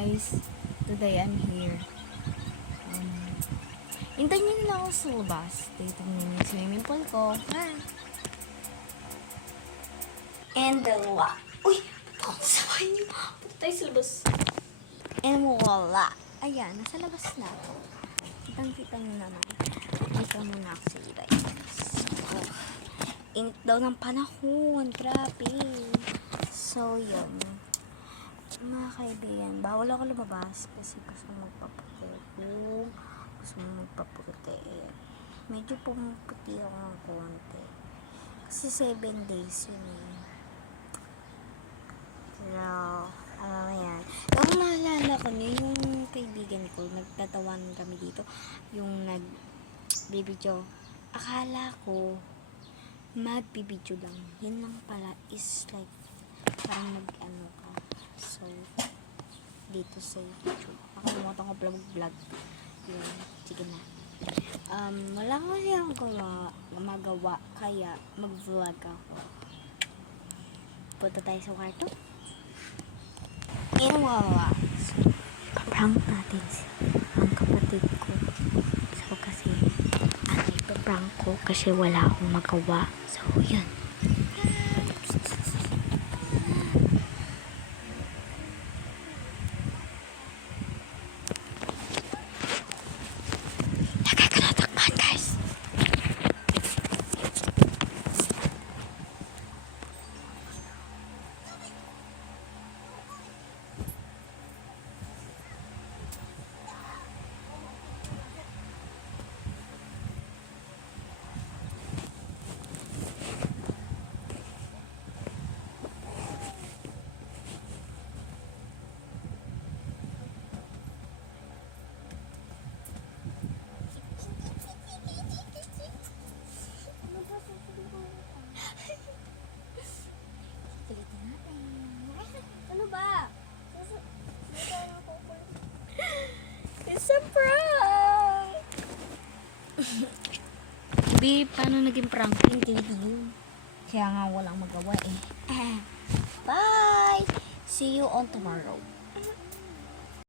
guys, today I'm here. Hintayin nyo na ako sa labas. Titignan nyo yung swimming pool ko. And dalawa. Uy! Ba't ako sabay nyo? Punta tayo sa labas. And wala. Ayan, nasa labas na ako. Kitang-kita nyo naman. Dito muna ako sa guys. Init daw ng panahon. Grabe. So, yun. Mga kaibigan, bawal ako lumabas kasi gusto magpaputi ko. Gusto magpaputi. Medyo pumuputi ako ng konti. Kasi 7 days yun eh. So, alam mo yan. Kung naalala ko niyo, yung kaibigan ko, nagtatawan kami dito. Yung nag-bibidyo. Akala ko, mag-bibidyo lang. Yun lang pala is like, parang nag-ano ka. So, dito sa YouTube. Nakalimutan ko vlog. Yun, sige na. Wala ko siyang magawa, kaya mag-vlog ako. Punta tayo sa kwarto. Wala. So, paprank natin ang kapatid ko. So, kasi, ipaprank ko kasi wala akong magawa. So, yun. Ano ba? It's a prank! Bi, paano naging prank? Hindi yun. Kaya nga walang magawa eh. Bye! See you on tomorrow.